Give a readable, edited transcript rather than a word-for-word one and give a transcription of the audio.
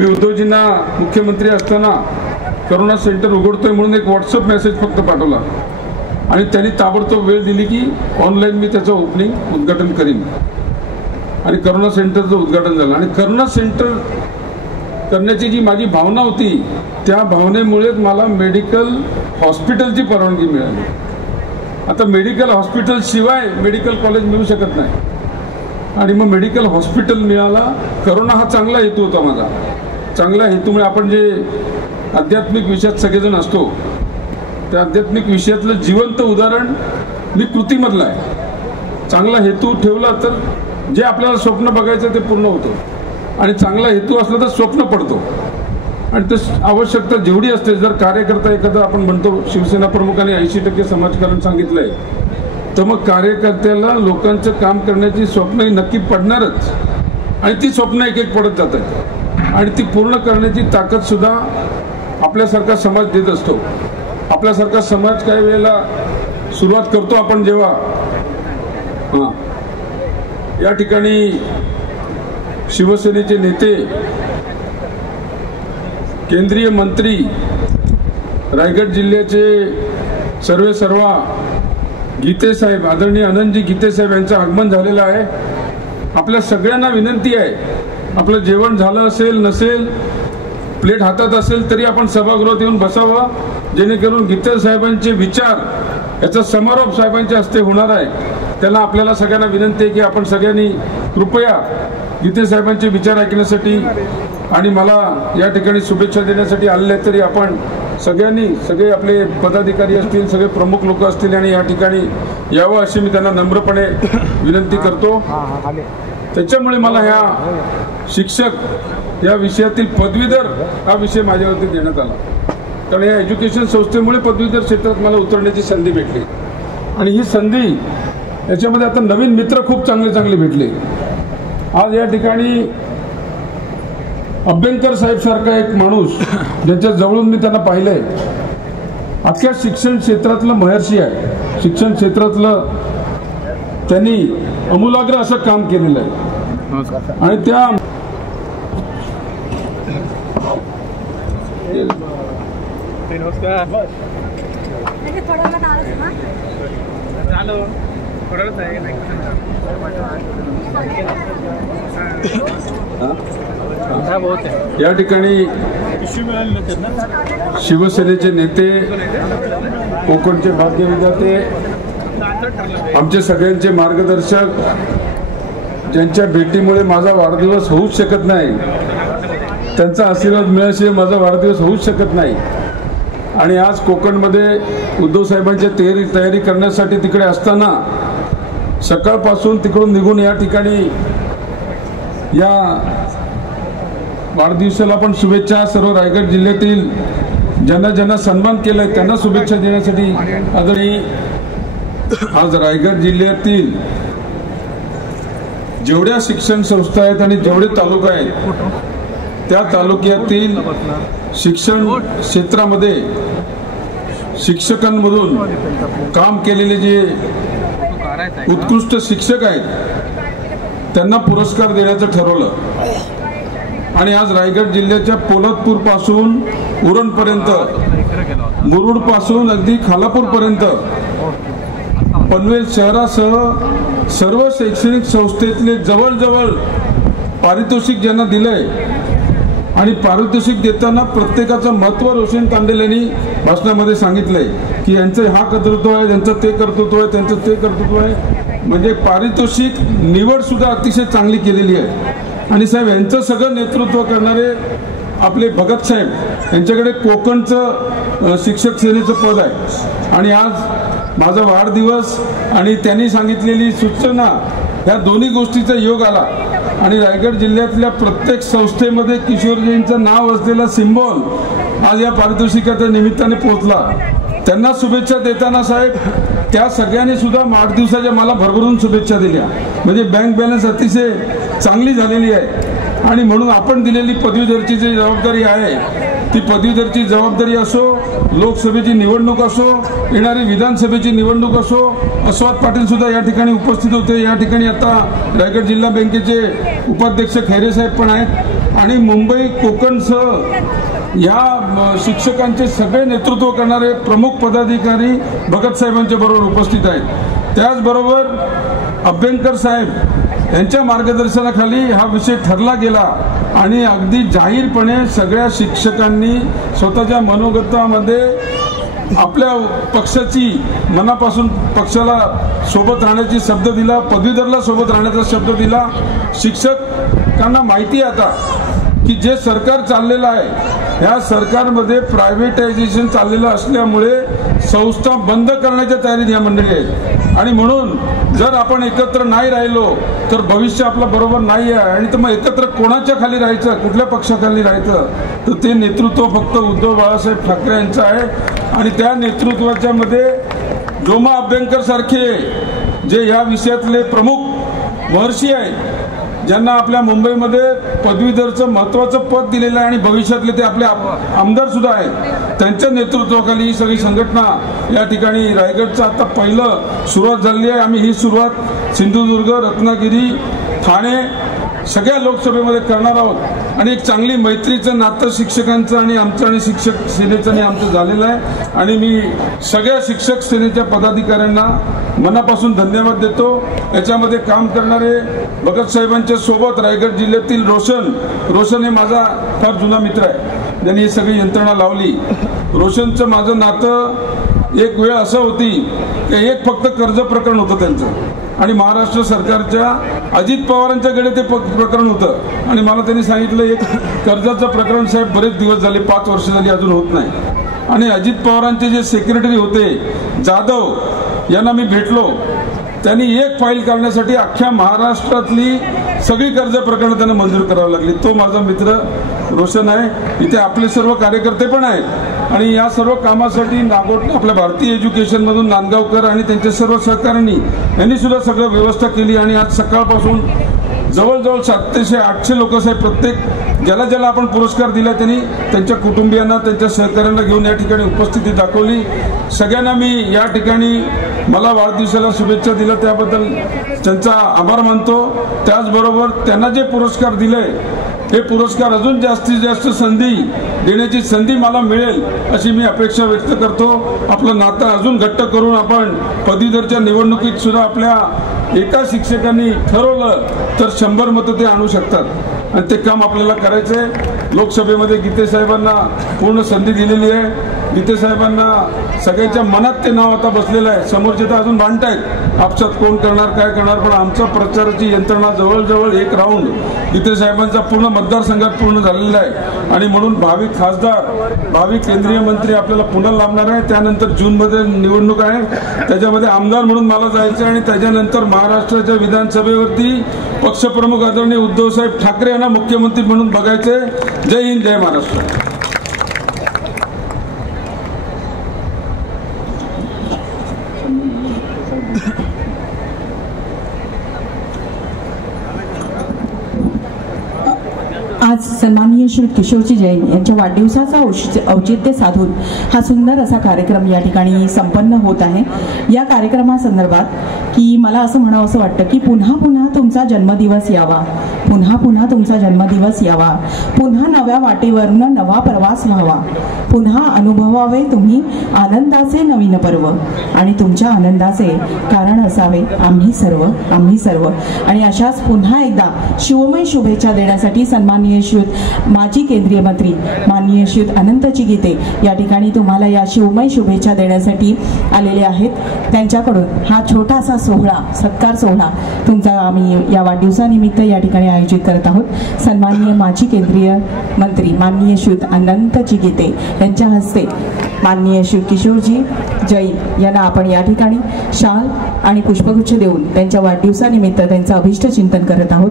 मी उद्धवजींना मुख्यमंत्री असताना corona centre उघडतोय म्हणून एक व्हॉट्सअप मेसेज फक्त पाठवला आणि त्यांनी ताबडतोब वेळ दिली की ऑनलाईन मी त्याचं उद्घाटन करीन आणि करोना सेंटरचं उद्घाटन झालं। आणि करोना सेंटर करण्याची जी माझी भावना होती त्या भावनेमुळेच मला मेडिकल हॉस्पिटलची परवानगी मिळाली। आता मेडिकल हॉस्पिटल शिवाय मेडिकल कॉलेज मिळू शकत नाही आणि मग मेडिकल हॉस्पिटल मिळाला। करोना हा चांगला हेतू होता माझा। चांगल्या हेतूमुळे आपण जे आध्यात्मिक विषयात सगळेजण असतो त्या आध्यात्मिक विषयातलं जिवंत उदाहरण मी कृतीमधलं आहे। चांगला हेतू ठेवला तर जे आपल्याला स्वप्न बघायचं ते पूर्ण होतं आणि चांगला हेतू असला तर स्वप्न पडतो आणि ते आवश्यकता जेवढी असते। जर कार्यकर्ता एखादा आपण म्हणतो शिवसेना प्रमुखांनी 80% समाजकारण सांगितलंय तर मग कार्यकर्त्याला लोकांचं काम करण्याची स्वप्न नक्की पडणारच आणि ती स्वप्न एक एक पडत जातात आणि ती पूर्ण करण्याची ताकद सुद्धा आपल्यासारखा समाज देत असतो। आपल्यासारखा समाज काही वेळेला सुरुवात करतो आपण जेव्हा या ठिकाणी शिवसेनेचे नेते केंद्रीय मंत्री रायगड जिल्ह्याचे सर्वेसर्वा गीते साहेब आदरणीय आनंदजी गीते साहेब यांचं आगमन झालेलं आहे। आपल्या सगळ्यांना विनंती आहे आपलं जेवण झालं असेल नसेल प्लेट हातात असेल तरी आपण सभागृहात येऊन बसावं जेणेकरून गीते साहेबांचे विचार याचा समारोप साहेबांच्या हस्ते होणार आहे। त्यांना आपल्याला सगळ्यांना विनंती आहे की आपण सगळ्यांनी कृपया गीते साहेबांचे विचार ऐकण्यासाठी आणि मला या ठिकाणी शुभेच्छा देण्यासाठी आलेले तरी आपण सगळ्यांनी सगळे आपले पदाधिकारी असतील सगळे प्रमुख लोक असतील आणि या ठिकाणी यावं अशी मी त्यांना नम्रपणे विनंती करतो। त्याच्यामुळे मला ह्या शिक्षक या विषयातील पदवीधर हा विषय माझ्यावरती देण्यात आला कारण या एज्युकेशन संस्थेमुळे पदवीधर क्षेत्रात मला उतरण्याची संधी भेटली आणि ही संधी याच्यामध्ये आता नवीन मित्र खूप चांगले चांगले भेटले। आज या ठिकाणी अभ्यंकर साहेब सारखा एक माणूस ज्यांच्या जवळून मी त्यांना पाहिलंय अख्ख्या शिक्षण क्षेत्रातलं महर्षी आहे। शिक्षण क्षेत्रातलं त्यांनी अमूलाग्र असं काम केलेलं आहे आणि त्या या ठिकाणी शिवसेनेचे नेते कोकणचे भाग्य विधाते आमचे सगळ्यांचे मार्गदर्शक ज्यांच्या भेटीमुळे माझा वाढदिवस होऊच शकत नाही त्यांचा आशीर्वाद मिळाल्याशिवाय माझा वाढदिवस होऊच शकत नाही आणि आज कोकणमध्ये उद्धव साहेबांची तयारी करण्यासाठी तिकडे असताना सकाळपासून तिकडून निघून या ठिकाणी या वाढदिवसाला पण शुभेच्छा सर्व रायगड जिल्ह्यातील ज्यांना सन्मान केलाय त्यांना शुभेच्छा देण्यासाठी आदरणीय आज रायगड जिल्ह्यातील जेवढ्या शिक्षण संस्था आहेत आणि जेवढे तालुका आहेत त्या तालुक्यातील शिक्षण क्षेत्रामध्ये शिक्षकांमधून काम केलेले जे उत्कृष्ट शिक्षक आहेत त्यांना पुरस्कार देण्याचं ठरवलं आणि आज रायगड जिल्ह्याच्या पोलादपूर पासून उरणपर्यंत मुरुड पासून अगदी खालापूर पर्यंत पनवेल शहरासह सर्व शैक्षणिक संस्थेतले जवळजवळ पारितोषिक ज्यांना दिलंय आणि पारितोषिक देताना प्रत्येकाचं महत्व रोशन तांडेल यांनी भाषणामध्ये सांगितलंय की यांचं हा कर्तृत्व आहे यांचं ते कर्तृत्व आहे त्यांचं ते कर्तृत्व आहे म्हणजे पारितोषिक निवड सुद्धा अतिशय चांगली केलेली आहे आणि साहेब यांचं सगळं नेतृत्व करणारे आपले भगत साहेब यांच्याकडे कोकणचं शिक्षक सेनेचं पद आहे आणि आज माझा वाढदिवस आणि त्यांनी सांगितलेली सूचना ह्या दोन्ही गोष्टीचा योग आला आणि रायगड जिल्ह्यातल्या प्रत्येक संस्थेमध्ये किशोरजींचं नाव असलेला सिम्बॉल आज या पारितोषिकाच्या निमित्ताने पोहोचला। त्यांना शुभेच्छा देताना साहेब त्या सगळ्यांनी सुद्धा वाढदिवसाच्या मला भरभरून शुभेच्छा दिल्या म्हणजे बँक बॅलन्स अतिशय चांगली झालेली आहे आणि म्हणून आपण दिलेली पदवीधरची जी जबाबदारी आहे ती पदवीधरची जबाबदारी असो लोकसभेची निवडणूक असो येणारी विधानसभेची निवडणूक असो अस्वाद पाटील सुद्धा या ठिकाणी उपस्थित होते। या ठिकाणी आता रायगड जिल्हा बँकेचे उपाध्यक्ष खैरे साहेब पण आहेत आणि मुंबई कोकणसह या शिक्षकांचे सगळे नेतृत्व करणारे प्रमुख पदाधिकारी भगत साहेबांच्या बरोबर उपस्थित आहेत। त्याचबरोबर अभ्यंकर साहेब यांच्या मार्गदर्शनाखाली हा विषय ठरला गेला आणि अगदी जाहीरपणे सगळ्या शिक्षकांनी स्वतःच्या मनोगतामध्ये आपल्या पक्षाची मनापासून पक्षाला सोबत राहण्याची शब्द दिला, पदवीधरला सोबत राहण्याचा शब्द दिला। शिक्षकांना माहिती आता की जे सरकार चाललेलं आहे या सरकारमध्ये प्रायव्हेटायझेशन चाललेलं असल्यामुळे संस्था बंद करण्याच्या तयारीत या मंडळी आहेत आणि म्हणून जर आपण एकत्र नाही राहिलो तर भविष्य आपलं बरोबर नाही आहे आणि तर मग एकत्र कोणाच्या खाली राहायचं, कुठल्या पक्षाखाली राहायचं, तर ते नेतृत्व फक्त उद्धव बाळासाहेब ठाकरे यांचं आहे आणि त्या नेतृत्वाच्या मध्ये जोमा अभ्यंकर सारखे जे या विषयातले प्रमुख महर्षी आहेत ज्यांना आपल्या मुंबईमध्ये पदवीधरचं महत्त्वाचं पद दिलेलं आहे आणि भविष्यातले ते आपले आमदार सुद्धा आहेत, त्यांच्या नेतृत्वाखाली ही सगळी संघटना या ठिकाणी रायगडचं आता पहिलं सुरुवात झाली आहे। आम्ही ही सुरुवात सिंधुदुर्ग, रत्नागिरी, ठाणे सगळ्या लोकसभेमध्ये करणार आहोत आणि एक चांगली मैत्रीचं नातं शिक्षकांचं आणि आमचं आणि शिक्षक सेनेचं आणि आमचं झालेलं आहे आणि मी सगळ्या शिक्षक सेनेच्या पदाधिकाऱ्यांना मनापासून धन्यवाद देतो। याच्यामध्ये काम करणारे भगत साहेबांच्या सोबत रायगड जिल्ह्यातील रोशन हे माझा फार जुना मित्र आहे, ज्यांनी ही सगळी यंत्रणा लावली। रोशनचं माझं नातं एक वेळ असं होती की एक फक्त कर्ज प्रकरण होतं त्यांचं आणि महाराष्ट्र सरकारच्या अजित पवारांच्याकडे ते प्रकरण होतं आणि मला त्यांनी सांगितलं एक कर्जाचं प्रकरण साहेब बरेच दिवस झाले, 5 वर्ष झाली अजून होत नाही आणि अजित पवारांचे जे सेक्रेटरी होते जाधव यांना मी भेटलो, त्यांनी एक फाईल करण्यासाठी अख्ख्या महाराष्ट्रातली सगळी कर्ज प्रकरणं त्यांना मंजूर करावी लागली। तो माझा मित्र रोशन आहे, इथे आपले सर्व कार्यकर्ते पण आहेत आणि या सर्व कामासाठी आपल्या भारतीय एज्युकेशन मधून नांदगावकर आणि त्यांच्या सर्व सहकाऱ्यांनी यांनी सुद्धा सगळं व्यवस्था केली आणि आज सकाळपासून जवळजवळ 700-800 लोक साहेब प्रत्येक ज्याला आपण पुरस्कार दिला त्यांनी त्यांच्या कुटुंबियांना त्यांच्या सहकाऱ्यांना घेऊन या ठिकाणी उपस्थिती दाखवली। सगळ्यांना मी या ठिकाणी मला वाढदिवसाला शुभेच्छा दिल्या त्याबद्दल त्यांचा आभार मानतो। त्याचबरोबर त्यांना जे पुरस्कार दिले हे पुरस्कार अजून जास्तीत जास्त संधी देण्याची संधी मला मिळेल अशी मी अपेक्षा व्यक्त करतो। आपलं नातं अजून घट्ट करून आपण पदवीधरच्या निवडणुकीत सुद्धा आपल्या एका शिक्षकांनी ठरवलं तर 100 मतं ते आणू शकतात आणि ते काम आपल्याला करायचंय। लोकसभेमध्ये गीते साहेबांना पूर्ण संधी दिलेली आहे, गीते साहेबांना सगळ्यांच्या मनात ते नाव आता बसलेलं आहे। समोरचे तर अजून भांडतायत आपसात कोण करणार काय करणार, पण आमच्या प्रचाराची यंत्रणा जवळजवळ एक राऊंड गीते साहेबांचा पूर्ण मतदारसंघात पूर्ण झालेला आहे आणि म्हणून भावी खासदार भावी केंद्रीय मंत्री आपल्याला पुन्हा लाभणार आहे। त्यानंतर जूनमध्ये निवडणूक आहे, त्याच्यामध्ये आमदार म्हणून मला जायचं आणि त्याच्यानंतर महाराष्ट्राच्या विधानसभेवरती पक्षप्रमुख आदरणीय उद्धवसाहेब ठाकरे यांना मुख्यमंत्री म्हणून बघायचे। जय हिंद, जय महाराष्ट्र। आज सन्माननीय श्री किशोरजी जैन यांच्या वाढदिवसाचा औचित्य साधून हा सुंदर असा कार्यक्रम या ठिकाणी संपन्न होत आहे। या कार्यक्रमासंदर्भात की मला असं म्हणावं असं वाटतं की पुन्हा पुन्हा तुमचा जन्मदिवस यावा, पुन्हा पुन्हा तुमचा जन्मदिवस यावा, पुन्हा नव्या वाटेवरून नवा प्रवास व्हावा, पुन्हा अनुभवावे तुम्ही आनंदाचे नवीन पर्व आणि तुमच्या आनंदाचे कारण असावे आम्ही सर्व आणि अशाच पुन्हा एकदा शिवमय शुभेच्छा देण्यासाठी सन्माननीय श्रीयुत माजी केंद्रीय मंत्री माननीय श्रीयुत अनंतजी गीते या ठिकाणी तुम्हाला या शिवमय शुभेच्छा देण्यासाठी आलेले आहेत। त्यांच्याकडून हा छोटासा सोहळा सत्कार सोहळा तुमचा आम्ही या वाढदिवसानिमित्त या ठिकाणी आयोजित करत आहोत। सन्माननीय माजी केंद्रीय मंत्री माननीय श्रीयुत अनंतजी गीते यांच्या हस्ते माननीय श्री किशोरजी जैन यांना आपण या ठिकाणी शाल आणि पुष्पगुच्छ देऊन त्यांच्या वाढदिवसानिमित्त त्यांचं अभिष्ट चिंतन करत आहोत।